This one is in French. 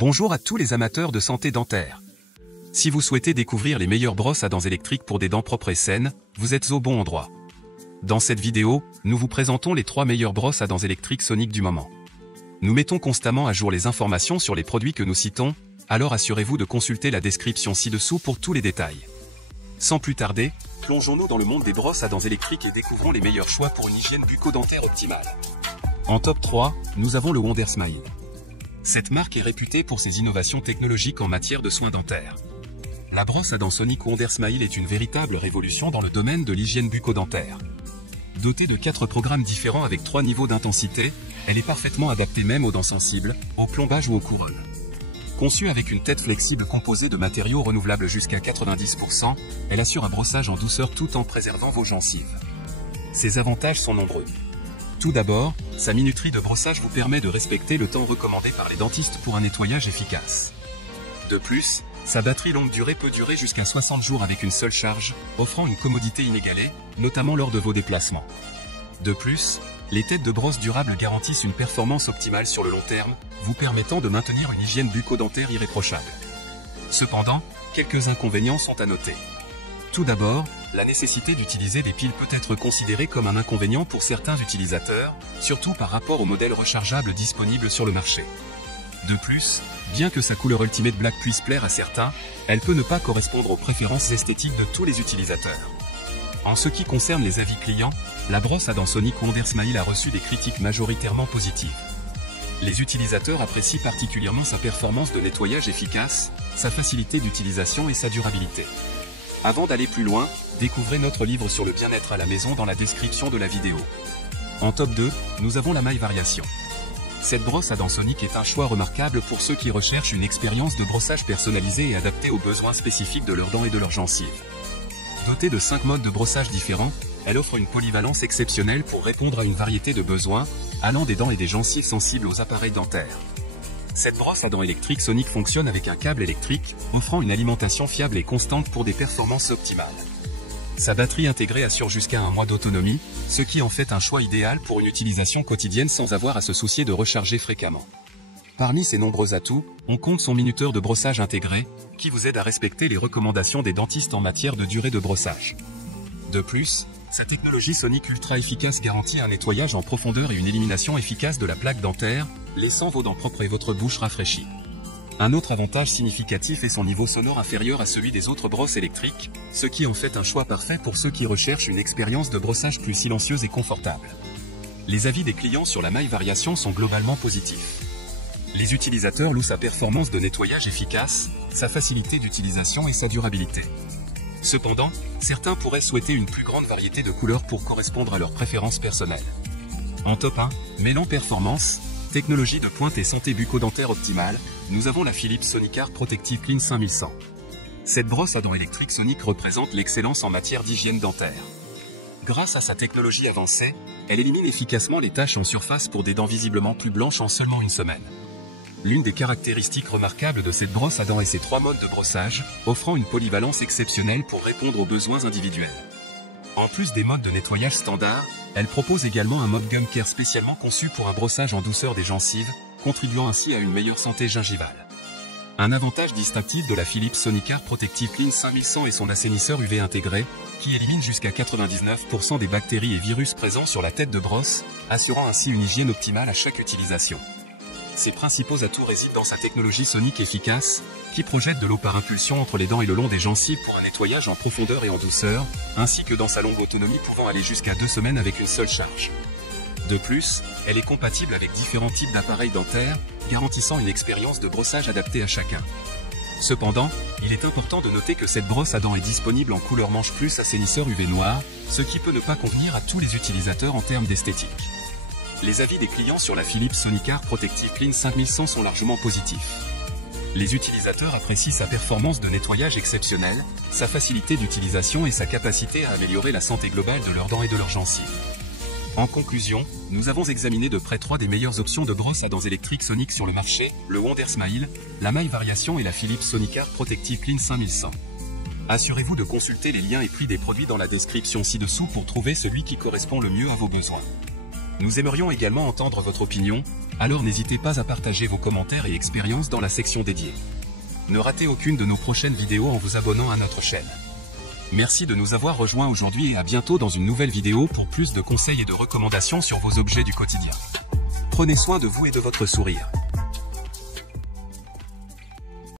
Bonjour à tous les amateurs de santé dentaire. Si vous souhaitez découvrir les meilleures brosses à dents électriques pour des dents propres et saines, vous êtes au bon endroit. Dans cette vidéo, nous vous présentons les 3 meilleures brosses à dents électriques Sonic du moment. Nous mettons constamment à jour les informations sur les produits que nous citons, alors assurez-vous de consulter la description ci-dessous pour tous les détails. Sans plus tarder, plongeons-nous dans le monde des brosses à dents électriques et découvrons les meilleurs choix pour une hygiène bucco-dentaire optimale. En top 3, nous avons le Wondersmile. Cette marque est réputée pour ses innovations technologiques en matière de soins dentaires. La brosse à dents Sonic Wondersmile est une véritable révolution dans le domaine de l'hygiène bucco-dentaire. Dotée de 4 programmes différents avec 3 niveaux d'intensité, elle est parfaitement adaptée même aux dents sensibles, au plombage ou aux couronnes. Conçue avec une tête flexible composée de matériaux renouvelables jusqu'à 90%, elle assure un brossage en douceur tout en préservant vos gencives. Ses avantages sont nombreux. Tout d'abord, sa minuterie de brossage vous permet de respecter le temps recommandé par les dentistes pour un nettoyage efficace. De plus, sa batterie longue durée peut durer jusqu'à 60 jours avec une seule charge, offrant une commodité inégalée, notamment lors de vos déplacements. De plus, les têtes de brosse durables garantissent une performance optimale sur le long terme, vous permettant de maintenir une hygiène bucco-dentaire irréprochable. Cependant, quelques inconvénients sont à noter. Tout d'abord, la nécessité d'utiliser des piles peut être considérée comme un inconvénient pour certains utilisateurs, surtout par rapport aux modèles rechargeables disponibles sur le marché. De plus, bien que sa couleur Ultimate Black puisse plaire à certains, elle peut ne pas correspondre aux préférences esthétiques de tous les utilisateurs. En ce qui concerne les avis clients, la brosse à dents Sonic Wondersmile a reçu des critiques majoritairement positives. Les utilisateurs apprécient particulièrement sa performance de nettoyage efficace, sa facilité d'utilisation et sa durabilité. Avant d'aller plus loin, découvrez notre livre sur le bien-être à la maison dans la description de la vidéo. En top 2, nous avons la maille variation. Cette brosse à dents Sonic est un choix remarquable pour ceux qui recherchent une expérience de brossage personnalisée et adaptée aux besoins spécifiques de leurs dents et de leurs gencives. Dotée de 5 modes de brossage différents, elle offre une polyvalence exceptionnelle pour répondre à une variété de besoins, allant des dents et des gencives sensibles aux appareils dentaires. Cette brosse à dents électrique Sonic fonctionne avec un câble électrique, offrant une alimentation fiable et constante pour des performances optimales. Sa batterie intégrée assure jusqu'à 1 mois d'autonomie, ce qui en fait un choix idéal pour une utilisation quotidienne sans avoir à se soucier de recharger fréquemment. Parmi ses nombreux atouts, on compte son minuteur de brossage intégré, qui vous aide à respecter les recommandations des dentistes en matière de durée de brossage. De plus, sa technologie Sonic ultra efficace garantit un nettoyage en profondeur et une élimination efficace de la plaque dentaire, laissant vos dents propres et votre bouche rafraîchie. Un autre avantage significatif est son niveau sonore inférieur à celui des autres brosses électriques, ce qui en fait un choix parfait pour ceux qui recherchent une expérience de brossage plus silencieuse et confortable. Les avis des clients sur la maille variation sont globalement positifs. Les utilisateurs louent sa performance de nettoyage efficace, sa facilité d'utilisation et sa durabilité. Cependant, certains pourraient souhaiter une plus grande variété de couleurs pour correspondre à leurs préférences personnelles. En top 1, mêlant performance, technologie de pointe et santé bucco-dentaire optimale, nous avons la Philips Sonicare Protective Clean 5100. Cette brosse à dents électrique Sonic représente l'excellence en matière d'hygiène dentaire. Grâce à sa technologie avancée, elle élimine efficacement les taches en surface pour des dents visiblement plus blanches en seulement une semaine. L'une des caractéristiques remarquables de cette brosse à dents est ses 3 modes de brossage, offrant une polyvalence exceptionnelle pour répondre aux besoins individuels. En plus des modes de nettoyage standard, elle propose également un mode Gum Care spécialement conçu pour un brossage en douceur des gencives, contribuant ainsi à une meilleure santé gingivale. Un avantage distinctif de la Philips Sonicare Protective Clean 5100 est son assainisseur UV intégré, qui élimine jusqu'à 99% des bactéries et virus présents sur la tête de brosse, assurant ainsi une hygiène optimale à chaque utilisation. Ses principaux atouts résident dans sa technologie Sonic efficace, qui projette de l'eau par impulsion entre les dents et le long des gencives pour un nettoyage en profondeur et en douceur, ainsi que dans sa longue autonomie pouvant aller jusqu'à 2 semaines avec une seule charge. De plus, elle est compatible avec différents types d'appareils dentaires, garantissant une expérience de brossage adaptée à chacun. Cependant, il est important de noter que cette brosse à dents est disponible en couleur manche plus assainisseur UV noir, ce qui peut ne pas convenir à tous les utilisateurs en termes d'esthétique. Les avis des clients sur la Philips Sonicare Protective Clean 5100 sont largement positifs. Les utilisateurs apprécient sa performance de nettoyage exceptionnelle, sa facilité d'utilisation et sa capacité à améliorer la santé globale de leurs dents et de leurs gencives. En conclusion, nous avons examiné de près 3 des meilleures options de brosse à dents électriques Sonic sur le marché, le Wondersmile, la maille variation et la Philips Sonicare Protective Clean 5100. Assurez-vous de consulter les liens et prix des produits dans la description ci-dessous pour trouver celui qui correspond le mieux à vos besoins. Nous aimerions également entendre votre opinion. Alors n'hésitez pas à partager vos commentaires et expériences dans la section dédiée. Ne ratez aucune de nos prochaines vidéos en vous abonnant à notre chaîne. Merci de nous avoir rejoints aujourd'hui et à bientôt dans une nouvelle vidéo pour plus de conseils et de recommandations sur vos objets du quotidien. Prenez soin de vous et de votre sourire.